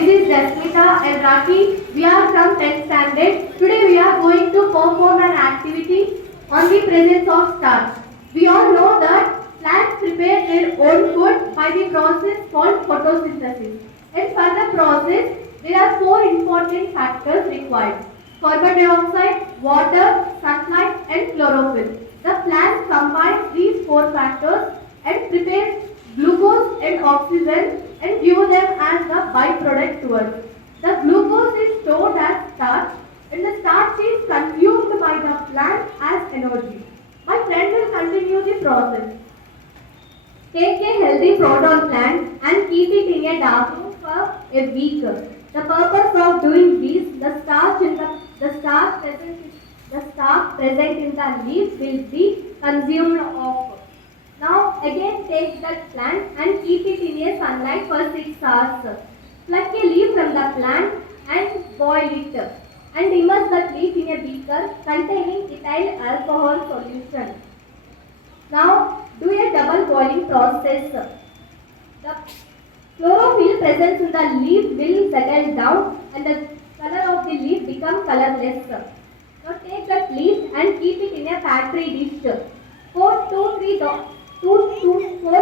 This is Jasmita and Raki. We are from 10th standard. Today we are going to perform an activity on the presence of starch. We all know that plants prepare their own food by the process called photosynthesis. And for the process, there are four important factors required: carbon dioxide, water, sunlight, and chlorophyll. The plant combines these four factors and prepares glucose and oxygen and give them as the byproduct to us. The glucose is stored as starch and the starch is consumed by the plant as energy. My friend will continue the process. Take a healthy proton plant and keep it in a dark room for a week. The purpose of doing this, the starch present in the leaf will be consumed off. Now again take that plant and keep it in a sunlight for 6 hours. Pluck a leaf from the plant and boil it and immerse that leaf in a beaker containing ethyl alcohol solution. Now do a double boiling process. The chlorophyll present in the leaf will settle down and the color of the leaf become colorless. Now take that leaf and keep it in a factory dish. Pour 4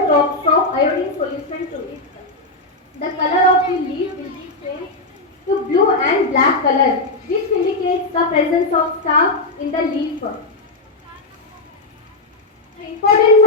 drops of iodine solution to it. The color of the leaf will be changed to blue and black color, which indicates the presence of starch in the leaf. The important